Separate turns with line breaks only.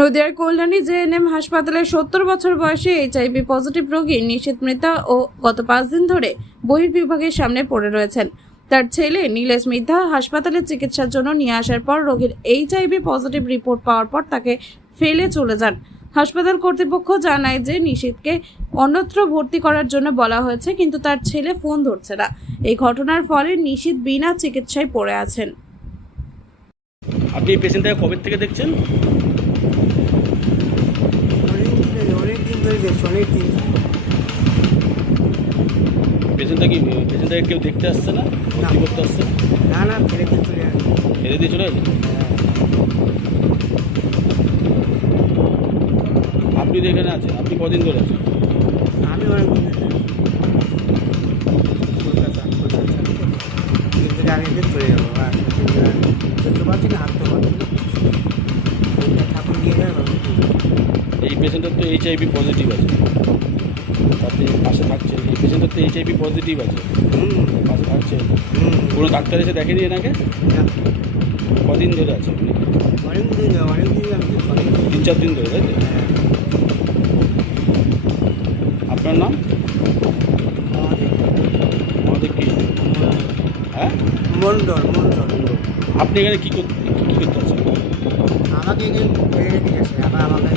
নদিয়ার কল্যাণী জেএনএম হাসপাতালে সত্তর বছর বয়সী এইচআইভি পজিটিভ রোগী নিশীত মৃতা ও গত পাঁচ দিন ধরে বহির্বিভাগের সামনে পড়ে রয়েছেন। তার ছেলে নীলেশ মিদ্ধা হাসপাতালে চিকিৎসার জন্য নিয়ে আসার পর রোগীর এইচআইভি পজিটিভ রিপোর্ট পাওয়ার পর তাকে ফেলে চলে যান। হাসপাতাল কর্তৃপক্ষ জানায় যে নিশীথকে অন্যত্র ভর্তি করার জন্য বলা হয়েছে কিন্তু তার ছেলে ফোন ধরছে না। এই ঘটনার ফলে নিশীত বিনা চিকিৎসায় পড়ে আছেন।
আপনি পেশেন্টটাকে কবে থেকে দেখছেন?
অনেক দিন ধরে অনেক দেখছি অনেক দিন
পেশেন্টটা কি পেশেন্টটাকে কেউ দেখতে আসছে না? ভর্তি করতে আসছে?
না না ফেলে দিয়ে চলে আসে
ফেলে দিয়ে চলে গেছে আপনি তো এখানে আছেন আপনি কদিন ধরে আছেন?
আমি অনেক কলকাতা কলকাতা তিন থেকে আগে দিন চলে যাব আর চলতে পারছি না হাঁটতে পারছি না ঠাকুর নিয়ে যাবে
এই পেশেন্টের তো এইচআইভি পজিটিভ আছে। আপনি পাশে থাকছেন এই পেশেন্টের তো এইচআইভি পজিটিভ আছে।
হুম
পাশে থাকছেন
হুম
কোনো ডাক্তার এসে দেখেনি এনাকে। কদিন ধরে আছে আপনি
অনেক দিন অনেক দিন
তিন চার দিন ধরে তাই তো?
হ্যাঁ,
আপনার নাম?
আমাদের
আমাদের কি? হ্যাঁ?
মন্ডল মন্ডল।
আপনি এখানে কী করতে কী করতে আছেন?
আমাকে এখানে আমাকে